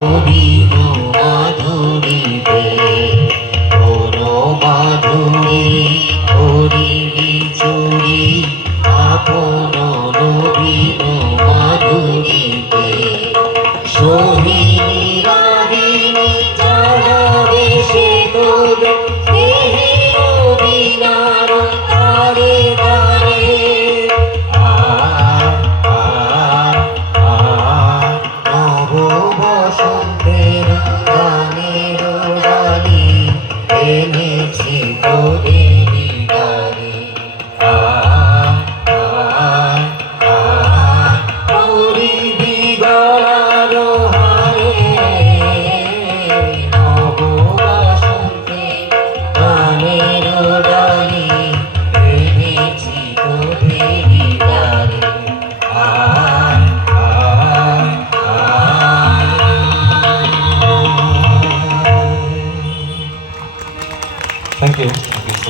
করিল মাধুরীতে কোনো মাধুরী করিলি চুরি আপন নবীন মাধুরীতে সোহিনী রাগিনী জানাবে সে তোরে স্নেহের দিনার তারে তারে নব বসন্তের গানের ডালি এনেছি তোদের দ্বারে করিবি গলার হারে নব বসন্তের গানের ডালি এনেছি তোদের দ্বারে Thank you. Thank you so much.